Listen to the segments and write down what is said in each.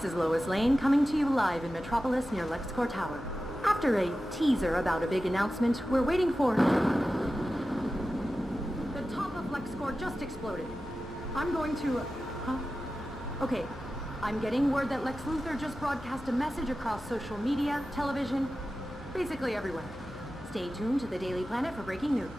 This is Lois Lane coming to you live in Metropolis near LexCorp Tower. After a teaser about a big announcement, we're waiting for... The top of LexCorp just exploded. I'm going to... Huh? Okay, I'm getting word that Lex Luthor just broadcast a message across social media, television, basically everywhere. Stay tuned to the Daily Planet for breaking news.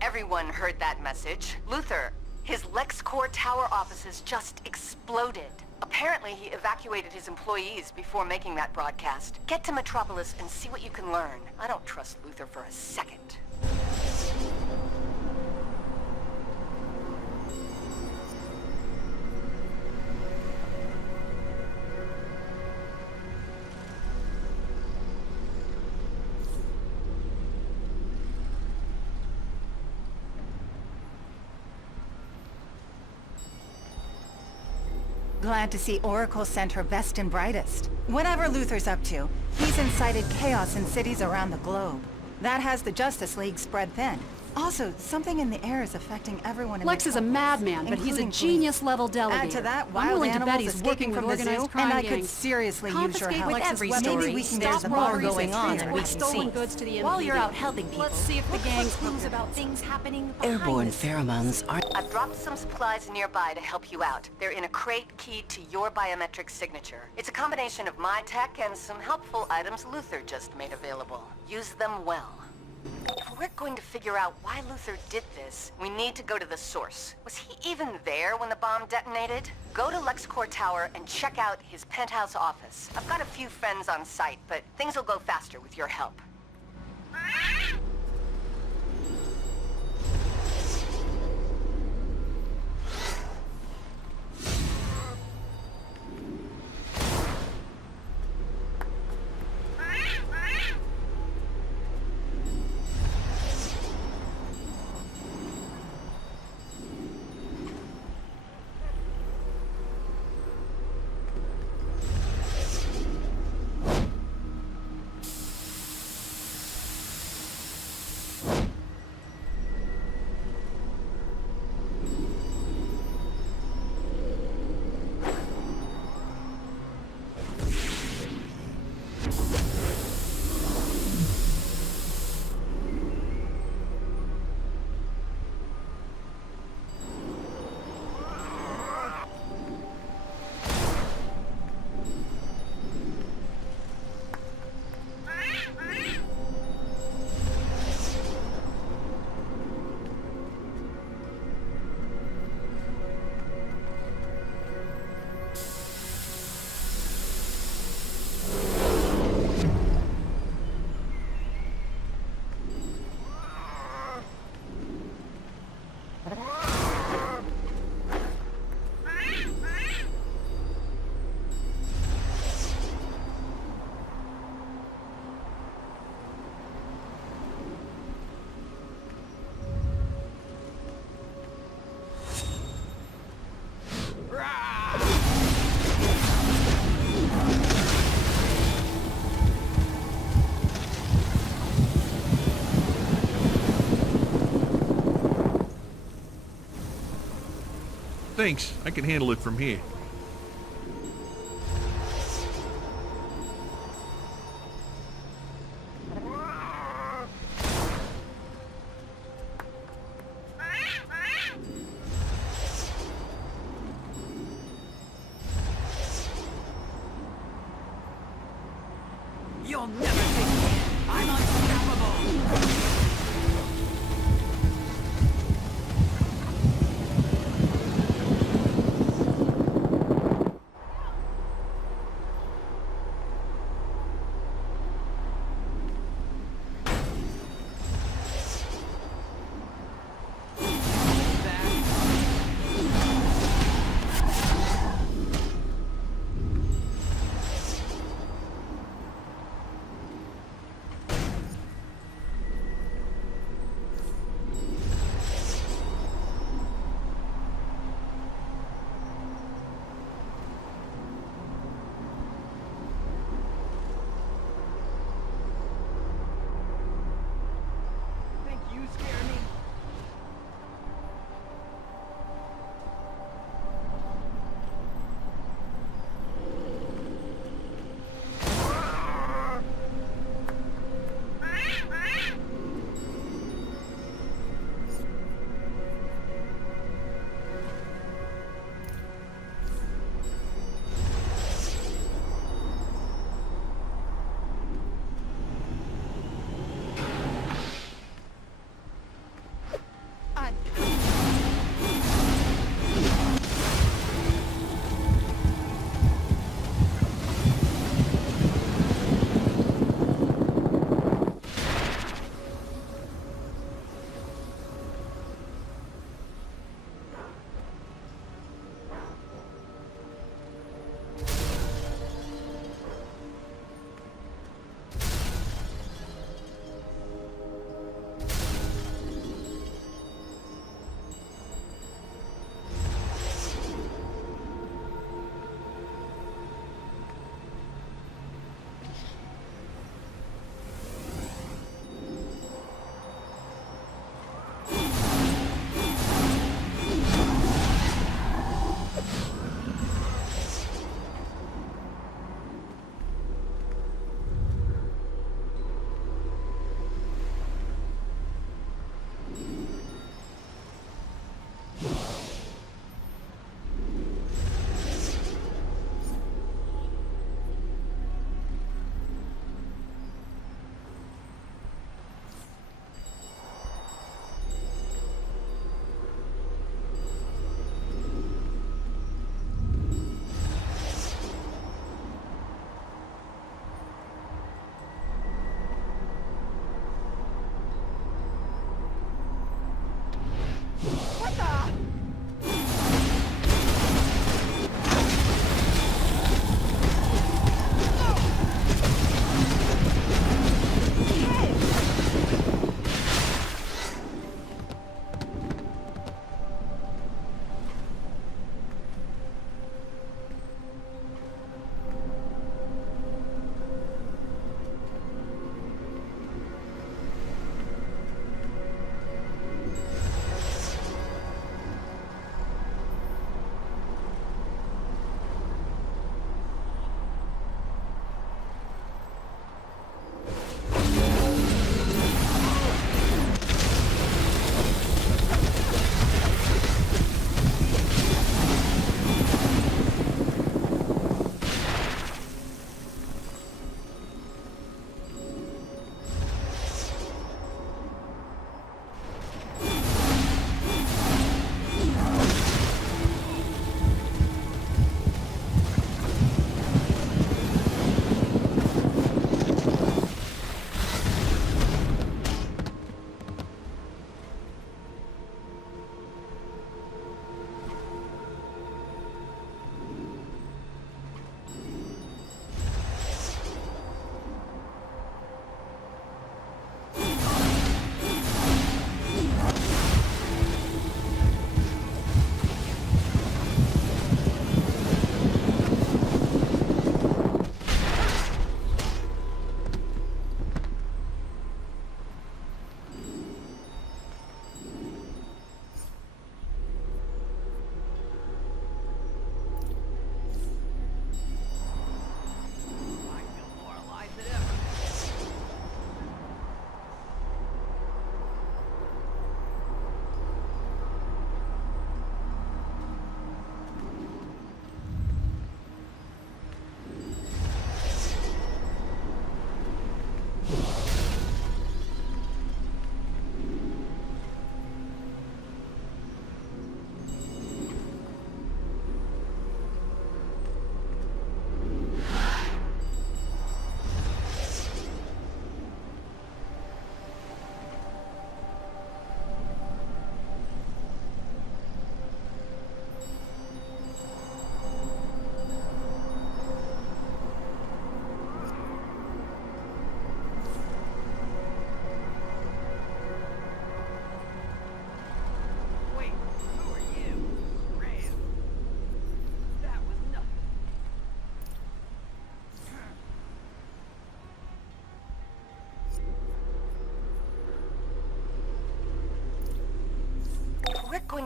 Everyone heard that message. Luthor, his LexCorp Tower offices just exploded. Apparently, he evacuated his employees before making that broadcast. Get to Metropolis and see what you can learn. I don't trust Luthor for a second. Glad to see Oracle sent her best and brightest. Whatever Luthor's up to, he's incited chaos in cities around the globe. That has the Justice League spread thin. Also, something in the air is affecting everyone in Lex is a madman, but he's a genius-level delegator. Add to that, I'm wild willing to bet animals he's working escaping with from the zoo, organized crime and I could gangs. seriously use your Confiscate help. with every story. Maybe we can Stop there's more robberies going and on transport than we can stolen see. goods to the While MPD. you're out helping people, Let's see if the gangs clues about things happening Airborne pheromones are... I've dropped some supplies nearby to help you out. They're in a crate keyed to your biometric signature. It's a combination of my tech and some helpful items Luthor just made available. Use them well. If we're going to figure out why Luthor did this, we need to go to the source. Was he even there when the bomb detonated? Go to LexCorp Tower and check out his penthouse office. I've got a few friends on site, but things will go faster with your help. Thanks, I can handle it from here. You'll never take me. I'm unstoppable.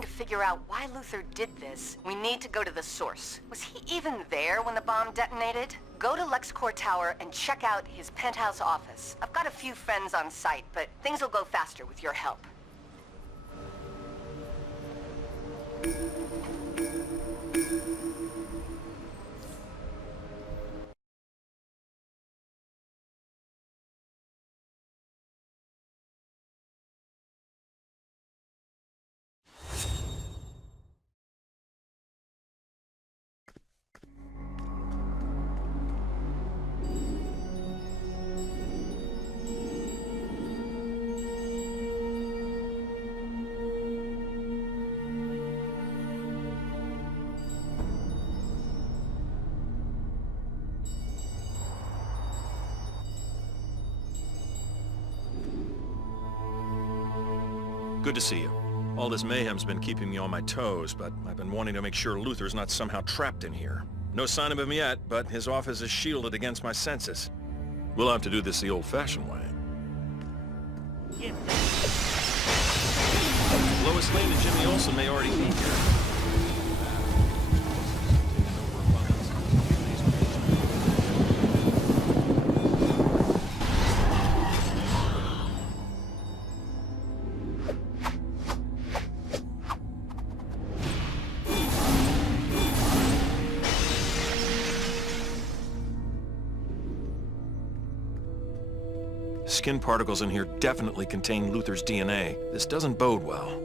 to figure out why Luther did this, we need to go to the source. Was he even there when the bomb detonated? Go to LexCorp Tower and check out his penthouse office. I've got a few friends on site, but things will go faster with your help. Good to see you. All this mayhem's been keeping me on my toes, but I've been wanting to make sure Luther's not somehow trapped in here. No sign of him yet, but his office is shielded against my senses. We'll have to do this the old-fashioned way. Lois Lane and Jimmy Olsen may already be here. Skin particles in here definitely contain Luther's DNA. This doesn't bode well.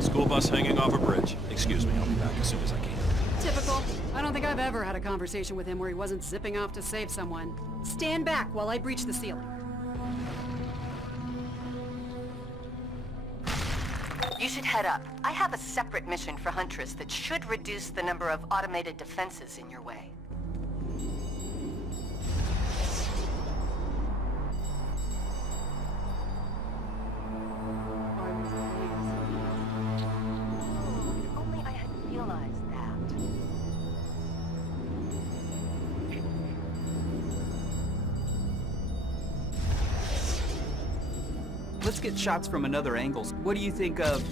School bus hanging off a bridge. Excuse me, I'll be back as soon as I can. Typical. I don't think I've ever had a conversation with him where he wasn't zipping off to save someone. Stand back while I breach the ceiling. You should head up. I have a separate mission for Huntress that should reduce the number of automated defenses in your way. Let's get shots from another angles. What do you think of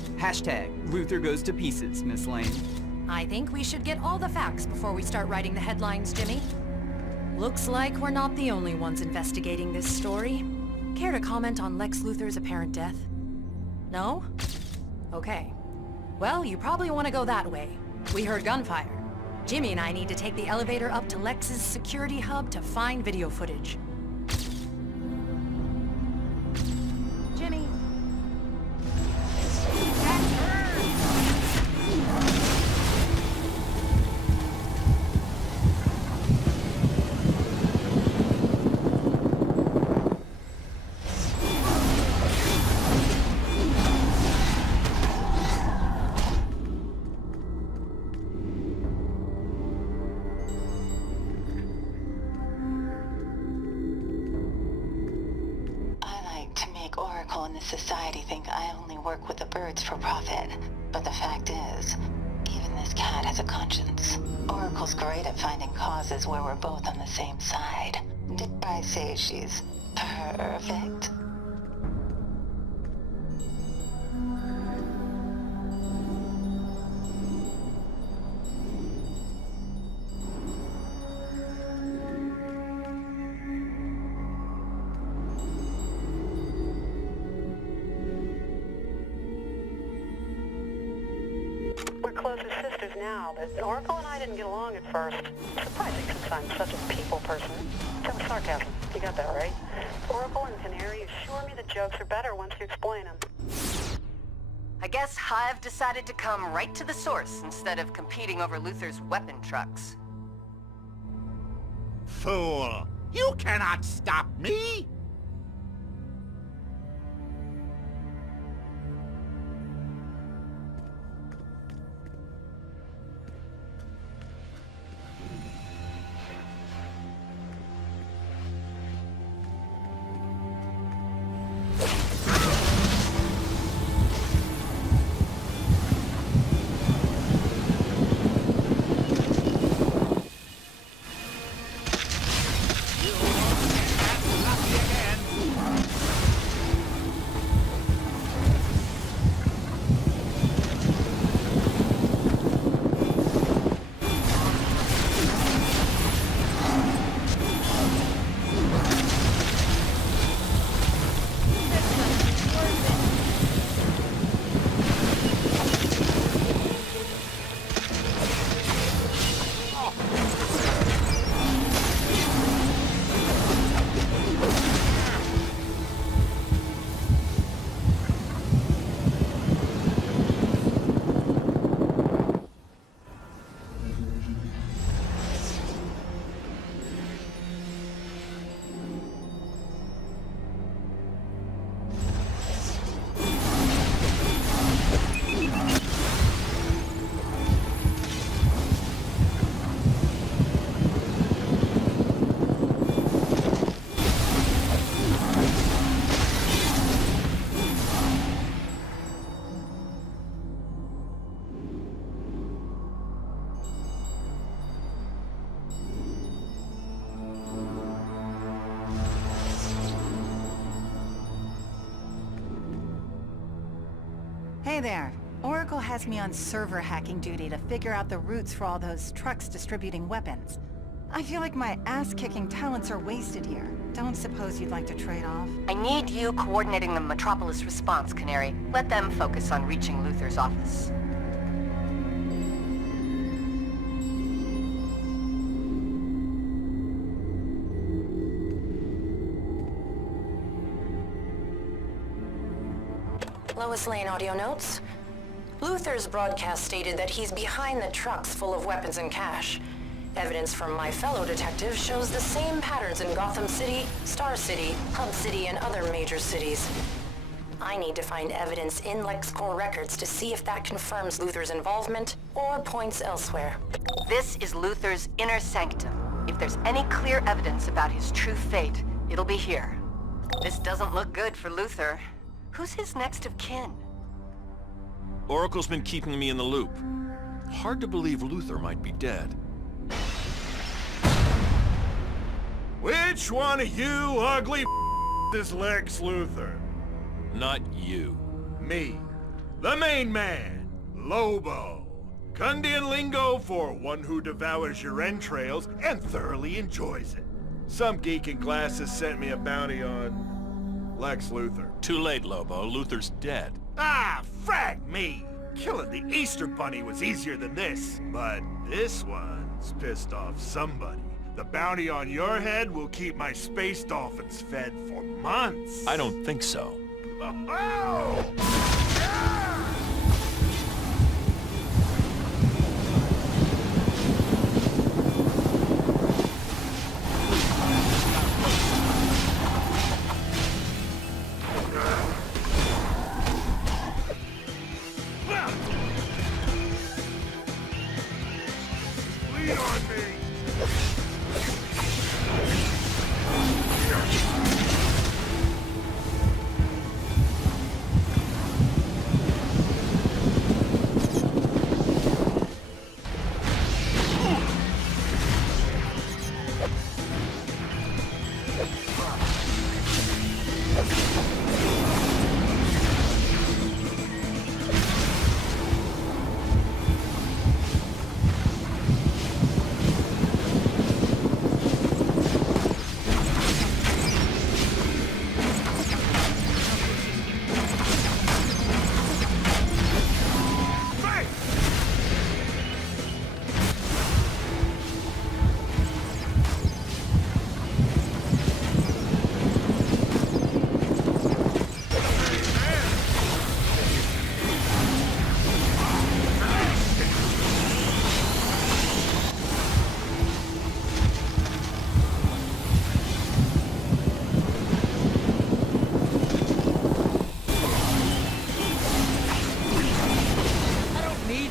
#Luther goes to pieces, Miss Lane? I think we should get all the facts before we start writing the headlines, Jimmy. Looks like we're not the only ones investigating this story. Care to comment on Lex Luthor's apparent death? No? Okay. Well, you probably want to go that way. We heard gunfire. Jimmy and I need to take the elevator up to Lex's security hub to find video footage. Jimmy. Society think I only work with the birds for profit. But the fact is, even this cat has a conscience. Oracle's great at finding causes where we're both on the same side. Did I say she's perfect? Now, but Oracle and I didn't get along at first. Surprising since I'm such a people person. That was sarcasm. You got that right? Oracle and Canary assure me the jokes are better once you explain them. I guess Hive decided to come right to the source instead of competing over Luther's weapon trucks. Fool! You cannot stop me! Hey there. Oracle has me on server hacking duty to figure out the routes for all those trucks distributing weapons. I feel like my ass-kicking talents are wasted here. Don't suppose you'd like to trade off? I need you coordinating the Metropolis response, Canary. Let them focus on reaching Luther's office. Lois Lane audio notes. Luther's broadcast stated that he's behind the trucks full of weapons and cash. Evidence from my fellow detective shows the same patterns in Gotham City, Star City, Hub City, and other major cities. I need to find evidence in LexCorp records to see if that confirms Luther's involvement or points elsewhere. This is Luther's inner sanctum. If there's any clear evidence about his true fate, it'll be here. This doesn't look good for Luther. Who's his next of kin? Oracle's been keeping me in the loop. Hard to believe Luther might be dead. Which one of you ugly is Lex Luthor? Not you. Me. The main man. Lobo. Kundian lingo for one who devours your entrails and thoroughly enjoys it. Some geek in glasses sent me a bounty on Lex Luthor. Too late, Lobo. Luther's dead. Ah, frag me! Killing the Easter Bunny was easier than this. But this one's pissed off somebody. The bounty on your head will keep my space dolphins fed for months. I don't think so. Oh! Bleed on me!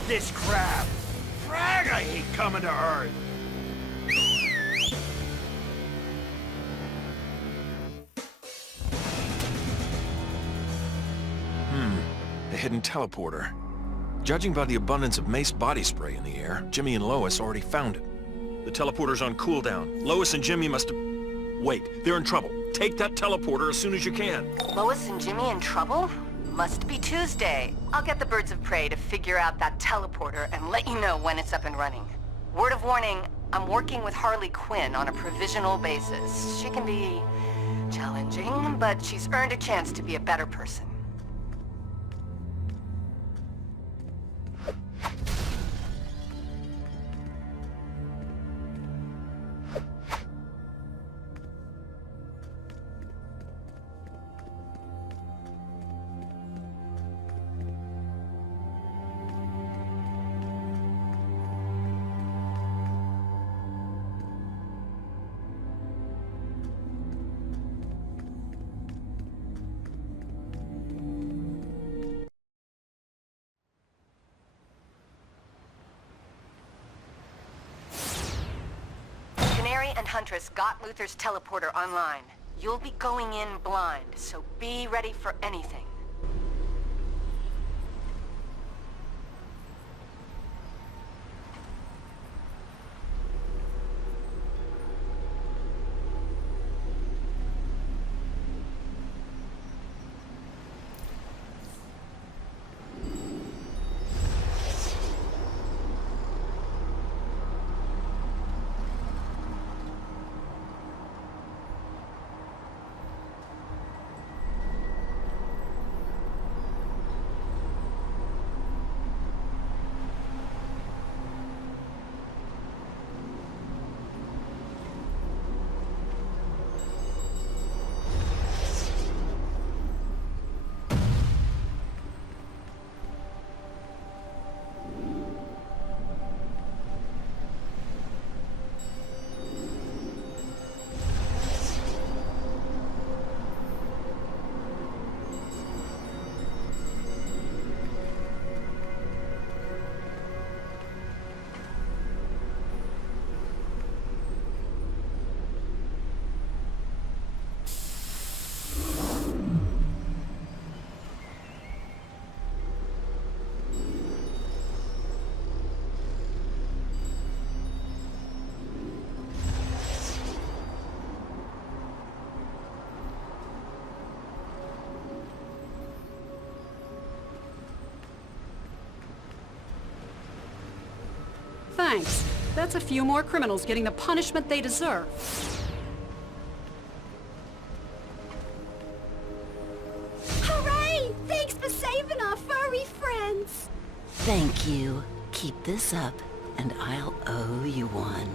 This crap! Frag, I hate coming to Earth! A hidden teleporter. Judging by the abundance of mace body spray in the air, Jimmy and Lois already found it. The teleporter's on cooldown. Lois and Jimmy must have... Wait, they're in trouble. Take that teleporter as soon as you can. Lois and Jimmy in trouble? Must be Tuesday. I'll get the birds of prey to figure out that teleporter and let you know when it's up and running. Word of warning, I'm working with Harley Quinn on a provisional basis. She can be challenging, but she's earned a chance to be a better person. Canary and Huntress got Luther's teleporter online. You'll be going in blind, so be ready for anything. Thanks. That's a few more criminals getting the punishment they deserve. Hooray! Thanks for saving our furry friends! Thank you. Keep this up, and I'll owe you one.